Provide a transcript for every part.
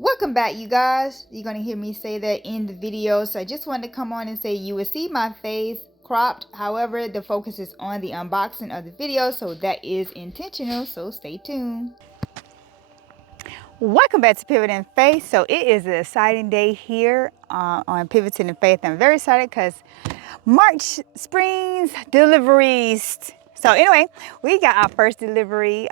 Welcome back, you guys. You're going to hear me say that in the video, so I just wanted to come on and say you will see my face cropped. However, the focus is on the unboxing of the video, so that is intentional, so stay tuned. Welcome back to Pivot in Faith. So it is an exciting day here on Pivoting in Faith. I'm very excited because March springs deliveries. So anyway, we got our first delivery.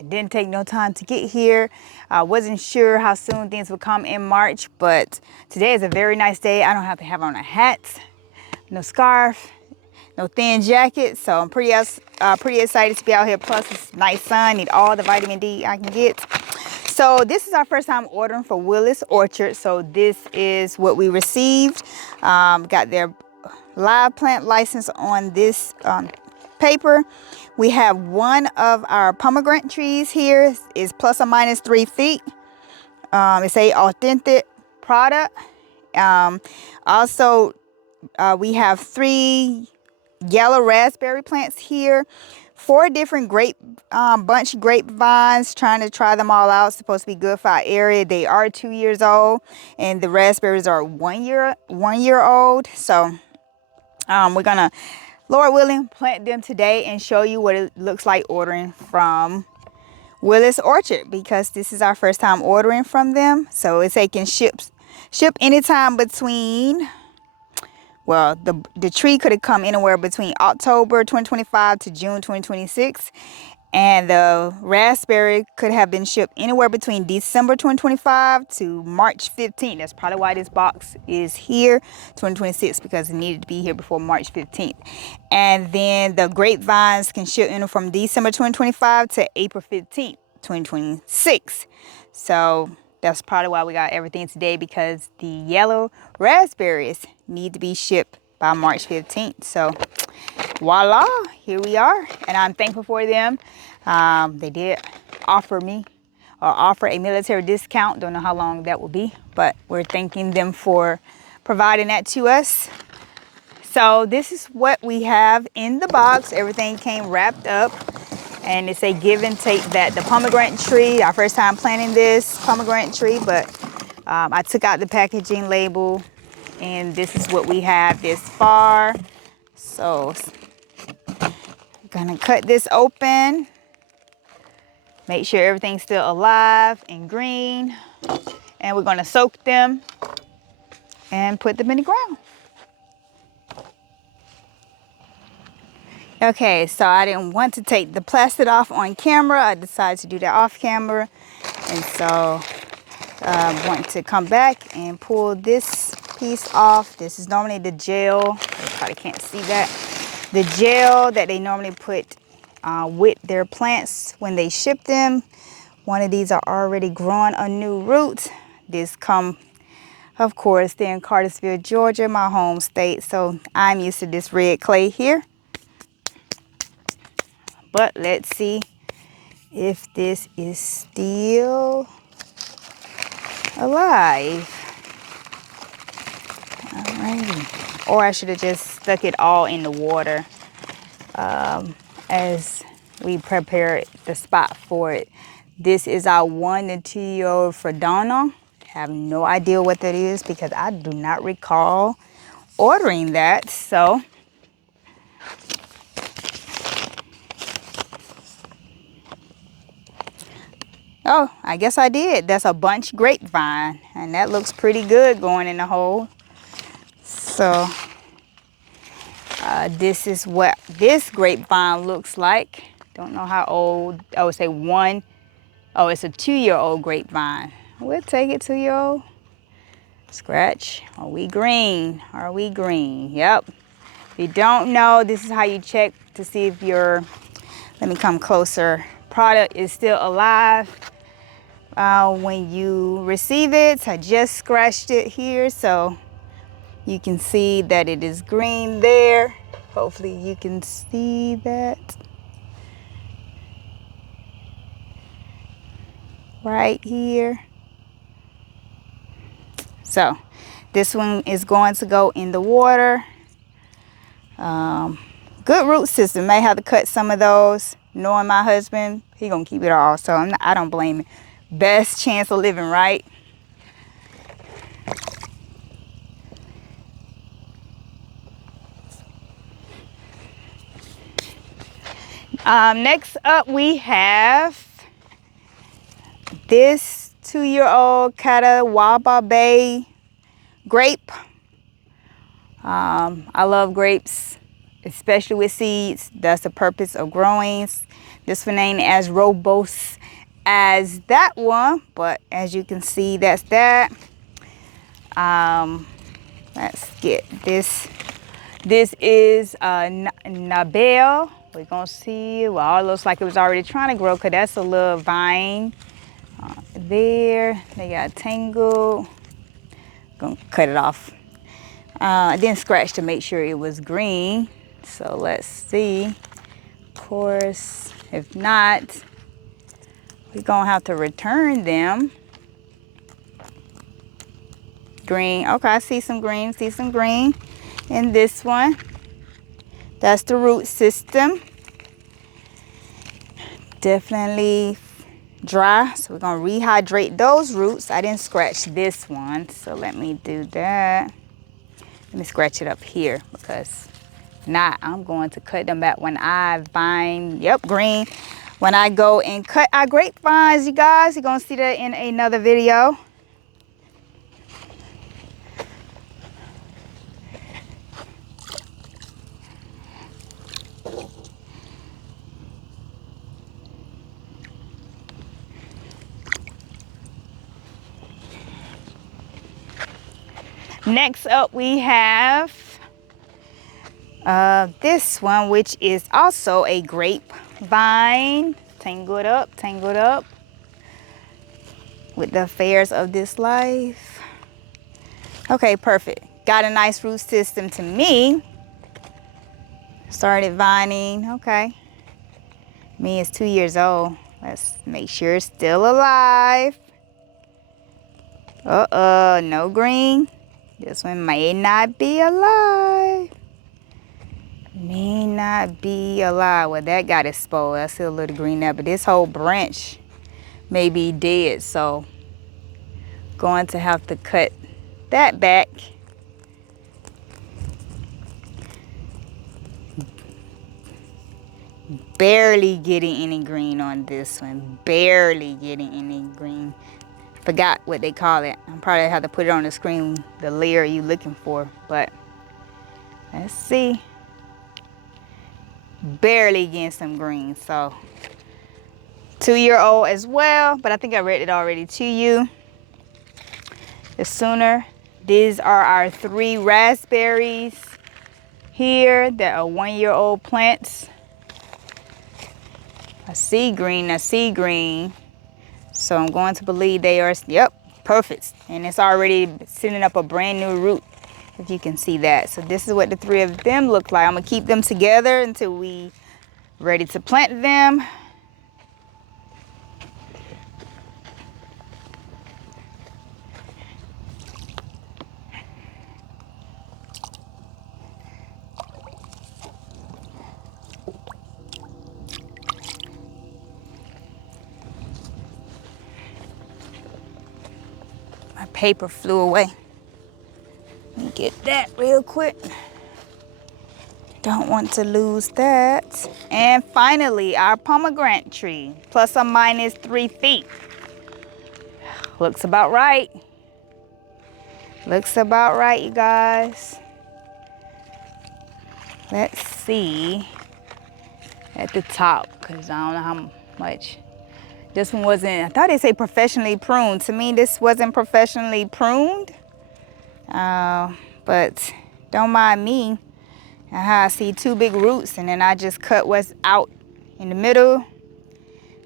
It didn't take no time to get here. I wasn't sure how soon things would come in March, but today is a very nice day. I don't have to have on a hat, no scarf, no thin jacket. So I'm pretty excited to be out here. Plus it's nice sun, need all the vitamin D I can get. So this is our first time ordering for Willis Orchard. So this is what we received. Got their live plant license on this paper. We have one of our pomegranate trees here is plus or minus 3 feet. It's a authentic product. Also, we have 3 yellow raspberry plants here. 4 different bunch grapevines, trying to try them all out. Supposed to be good for our area. They are 2 years old, and the raspberries are 1 year old. So we're gonna, Lord willing, plant them today and show you what it looks like ordering from Willis Orchard, because this is our first time ordering from them. So it's they can ship anytime between, well, the tree could have come anywhere between October 2025 to June 2026. And the raspberry could have been shipped anywhere between December 2025 to March 15th. That's probably why this box is here, 2026, because it needed to be here before March 15th. And then the grapevines can ship in from December 2025 to April 15th, 2026. So that's probably why we got everything today, because the yellow raspberries need to be shipped by March 15th. So voila, here we are, and I'm thankful for them. They did offer a military discount. Don't know how long that will be, but we're thanking them for providing that to us. So this is what we have in the box. Everything came wrapped up, and it's a give and take. That the pomegranate tree, our first time planting this pomegranate tree, but I took out the packaging label, and this is what we have this far. So I'm gonna cut this open, make sure everything's still alive and green, and we're gonna soak them and put them in the ground. Okay, so I didn't want to take the plastic off on camera. I decided to do that off camera, and so I want to come back and pull this piece off. This is normally the gel. You probably can't see that. The gel that they normally put with their plants when they ship them. One of these are already growing a new root. This come, of course, in Cartersville, Georgia, my home state. So I'm used to this red clay here. But let's see if this is still alive. Alrighty. Or I should have just stuck it all in the water as we prepare the spot for it. This is our 1 to 2 year old Fredona. Have no idea what that is because I do not recall ordering that. So oh, I guess I did. That's a bunch grapevine, and that looks pretty good going in the hole. So this is what this grapevine looks like. Don't know how old. I would say 1. Oh, it's a 2-year-old grapevine. We'll take it 2-year-old. Scratch. Are we green? Are we green? Yep. If you don't know, this is how you check to see if your, let me come closer, product is still alive. When you receive it, I just scratched it here, so you can see that it is green there. Hopefully you can see that. Right here. So this one is going to go in the water. Good root system. May have to cut some of those. Knowing my husband, he gonna keep it all, so I don't blame him. best chance of living, right? Next up we have this 2-year-old Catawba Bay grape. I love grapes, especially with seeds. That's the purpose of growing. This one ain't as robust as that one, but as you can see, that's that. Let's get this. This is Nabel. We're gonna see. Well, it looks like it was already trying to grow because that's a little vine there. They got tangled. Gonna cut it off. I didn't scratch to make sure it was green. So let's see. Of course, if not, we're gonna have to return them. Green. Okay, I see some green. See some green in this one. That's the root system. Definitely dry, so we're gonna rehydrate those roots. I didn't scratch this one, so let me do that. Let me scratch it up here, because if not, I'm going to cut them back when I find, yep, green. When I go and cut our grapevines, you guys, you're gonna see that in another video. Next up we have this one, which is also a grapevine. Tangled up with the affairs of this life. Okay, perfect. Got a nice root system to me. Started vining, okay. Me is 2 years old. Let's make sure it's still alive. No green. This one may not be alive. May not be alive. Well, that got exposed. I see a little green there, but this whole branch may be dead, so going to have to cut that back. Barely getting any green on this one. Barely getting any green. Forgot what they call it. I probably have to put it on the screen, the layer you looking for, but let's see. Barely getting some green. So 2-year-old as well, but I think I read it already to you. The sooner. These are our 3 raspberries here that are 1-year-old plants. I see green. So I'm going to believe they are, yep, perfect. And it's already sending up a brand new root, if you can see that. So this is what the 3 of them look like. I'm gonna keep them together until we ready to plant them. My paper flew away. Let me get that real quick. Don't want to lose that. And finally, our pomegranate tree, plus or minus 3 feet. Looks about right. Looks about right, you guys. Let's see at the top, because I don't know how much. This one wasn't, I thought they say professionally pruned. To me, this wasn't professionally pruned. But don't mind me. I see 2 big roots, and then I just cut what's out in the middle.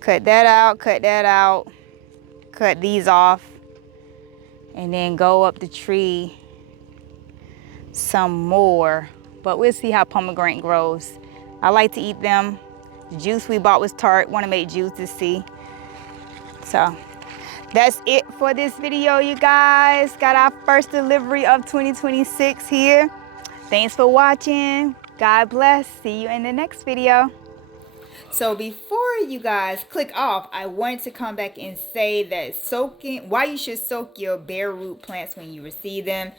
Cut that out, cut these off, and then go up the tree some more. But we'll see how pomegranate grows. I like to eat them. The juice we bought was tart. Want to make juice to see. So that's it for this video, you guys. Got our first delivery of 2026 here. Thanks for watching. God bless. See you in the next video. So before you guys click off, I wanted to come back and say that why you should soak your bare root plants when you receive them.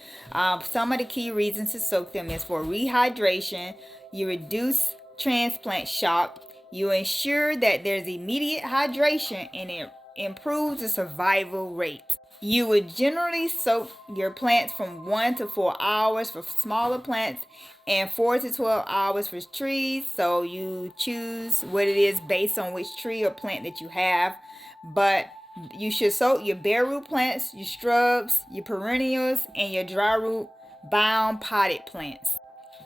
Some of the key reasons to soak them is for rehydration. You reduce transplant shock. You ensure that there's immediate hydration, and it improves the survival rate. You would generally soak your plants from 1 to 4 hours for smaller plants and 4 to 12 hours for trees. So you choose what it is based on which tree or plant that you have. But you should soak your bare root plants, your shrubs, your perennials, and your dry root bound potted plants.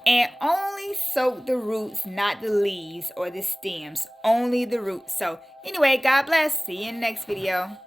And only soak the roots, not the leaves or the stems. Only the roots. So anyway, God bless. See you in the next video.